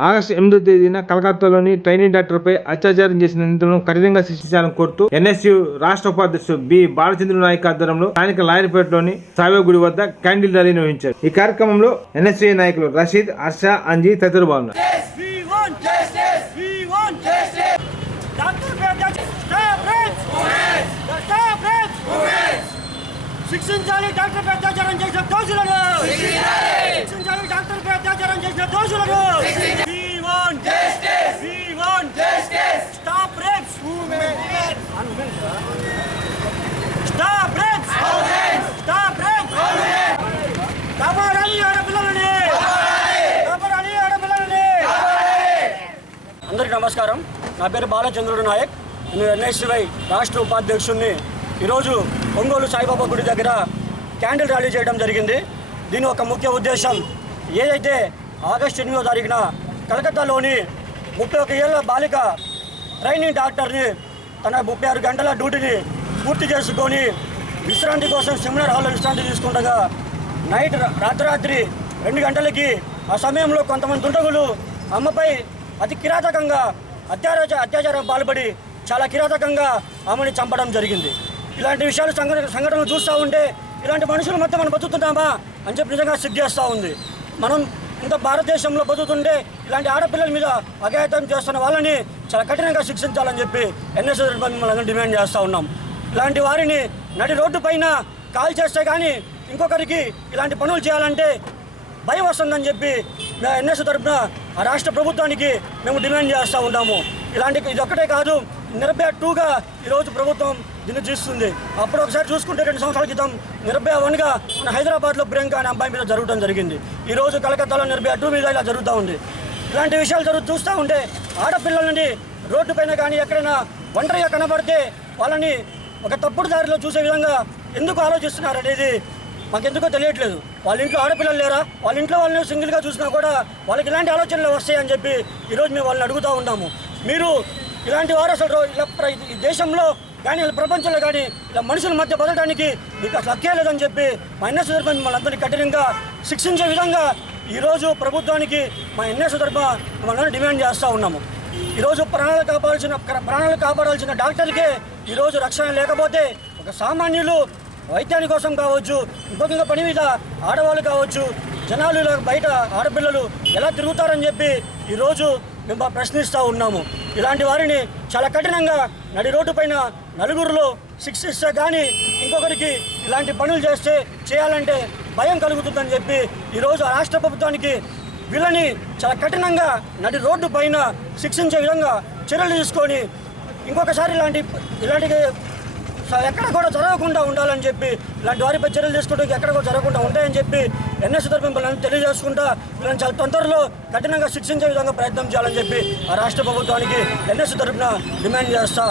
August ఎనిమిదో తేదీన కలకత్తాలోని training డాక్టర్పై అత్యాచారం చేసిన నిందలను కఠినంగా శిక్షించాలని కోరుతూ ఎన్ఎస్యు రాష్ట్ర ఉపాధ్యక్షుడు బి. బాలచంద్ర నాయక్ ఆధ్వర్యంలో స్థానిక లాయర్పేటలోని సావేగుడి వద్ద క్యాండిల్ ర్యాలీ నిర్వహించారు. ఈ కార్యక్రమంలో ఎన్ఎస్యు నాయకులు రషీద్ హర్ష అంజీ తదితరులు పాల్గొన్నారు. శిక్షించాలి డాక్టర్ పై అత్యాచారం చేసిన దోషులను శిక్షించాలి డాక్టర్ పై అత్యాచారం చేసిన దోషులను నమస్కారం. నా పేరు బాలచంద్రుడు నాయక్. నేను ఎన్ఎస్వై రాష్ట్ర ఉపాధ్యక్షుడిని ఈరోజు ఒంగోలు సాయిబాబా గుడి దగ్గర క్యాండిల్ ర్యాలీ చేయడం జరిగింది. దీని ఒక ముఖ్య ఉద్దేశం ఏదైతే ఆగస్టు ఎనిమిదో తారీఖున కలకత్తాలోని ముప్పై ఒక ఏళ్ళ బాలిక ట్రైనింగ్ డాక్టర్ని తన ముప్పై ఆరు గంటల డ్యూటీని పూర్తి చేసుకొని విశ్రాంతి కోసం సెమినార్ హాల్లో విశ్రాంతి తీసుకుండగా నైట్ రా- రాత్రి రెండు గంటలకి ఆ సమయంలో కొంతమంది దుండగులు అమ్మపై అతి కిరాతకంగా అత్యాచార అత్యాచారం పాల్పడి చాలా కిరాతకంగా ఆమెని చంపడం జరిగింది. ఇలాంటి విషయాలు సంఘటన సంఘటనలు చూస్తూ ఉంటే ఇలాంటి మనుషులు మొత్తం మనం బతుకుతున్నామా అని చెప్పి నిజంగా సిగ్గేస్తూ ఉంది. మనం ఇంత భారతదేశంలో బతుకుతుంటే ఇలాంటి ఆడపిల్లల మీద అఘాయితం చేస్తున్న వాళ్ళని చాలా కఠినంగా శిక్షించాలని చెప్పి ఎన్ఎస్ఎస్ మిమ్మల్ని డిమాండ్ చేస్తూ ఉన్నాం. ఇలాంటి వారిని నడి రోడ్డు పైన కాల్ చేస్తే కానీ ఇంకొకరికి ఇలాంటి పనులు చేయాలంటే భయం వస్తుందని చెప్పి మేము ఎన్ఎస్ తరఫున ఆ రాష్ట్ర ప్రభుత్వానికి మేము డిమాండ్ చేస్తూ ఉన్నాము. ఇలాంటి ఇది ఒక్కటే కాదు నిర్భయ టూగా ఈరోజు ప్రభుత్వం దీన్ని చూస్తుంది. అప్పుడు ఒకసారి చూసుకుంటే రెండు సంవత్సరాల క్రితం నిర్భయ వన్గా మన హైదరాబాద్లో ప్రియాంక అనే అబ్బాయి మీద జరగడం జరిగింది. ఈరోజు కలకత్తాలో నిర్భయ టూ మీద ఇలా జరుగుతూ ఉంది. ఇలాంటి విషయాలు జరుగు చూస్తూ ఉంటే ఆడపిల్లలని రోడ్డు పైన కానీ ఎక్కడైనా ఒంటరిగా కనబడితే వాళ్ళని ఒక తప్పుడు దారిలో చూసే విధంగా ఎందుకు ఆలోచిస్తున్నారు అనేది మాకెందుకో తెలియట్లేదు. వాళ్ళ ఇంట్లో ఆడపిల్లలు లేరా? వాళ్ళ ఇంట్లో వాళ్ళని సింగిల్గా చూసినా కూడా వాళ్ళకి ఇలాంటి ఆలోచనలు వస్తాయని చెప్పి ఈరోజు మేము వాళ్ళని అడుగుతూ ఉన్నాము. మీరు ఇలాంటి వారు అసలు ఇలా ఈ దేశంలో కానీ ఇలా ప్రపంచంలో కానీ ఇలా మనుషుల మధ్య బతకడానికి మీకు అసలు హక్కే లేదని చెప్పి మా ఎన్ఎస్ తరఫున మిమ్మల్ని అందరినీ కఠినంగా శిక్షించే విధంగా ఈరోజు ప్రభుత్వానికి మా ఎన్ఎస్ తరఫున మిమ్మల్ని డిమాండ్ చేస్తూ ఉన్నాము. ఈరోజు ప్రాణాలు కాపాడాల్సిన ప్రాణాలు కాపాడాల్సిన డాక్టర్కే ఈరోజు రక్షణ లేకపోతే ఒక సామాన్యులు వైద్యాని కోసం కావచ్చు ఇంకొక పని మీద ఆడవాళ్ళు కావచ్చు జనాలు ఇలా బయట ఆడపిల్లలు ఎలా తిరుగుతారని చెప్పి ఈరోజు మేము ప్రశ్నిస్తూ ఉన్నాము. ఇలాంటి వారిని చాలా కఠినంగా నడి రోడ్డు పైన నలుగురిలో శిక్షిస్తే కానీ ఇంకొకరికి ఇలాంటి పనులు చేస్తే చేయాలంటే భయం కలుగుతుందని చెప్పి ఈరోజు రాష్ట్ర ప్రభుత్వానికి వీళ్ళని చాలా కఠినంగా నడి రోడ్డు పైన శిక్షించే విధంగా చర్యలు తీసుకొని ఇంకొకసారి ఇలాంటి ఇలాంటి ఎక్కడ కూడా జరగకుండా ఉండాలని చెప్పి ఇలాంటి వారిపై చర్యలు తీసుకోవడానికి ఎక్కడ కూడా జరగకుండా ఉంటాయని చెప్పి ఎన్ఎస్ తరఫున తెలియజేసుకుంటా వీళ్ళని చాలా తొందరలో కఠినంగా శిక్షించే విధంగా ప్రయత్నం చేయాలని చెప్పి ఆ రాష్ట్ర ప్రభుత్వానికి ఎన్ఎస్ తరఫున డిమాండ్ చేస్తా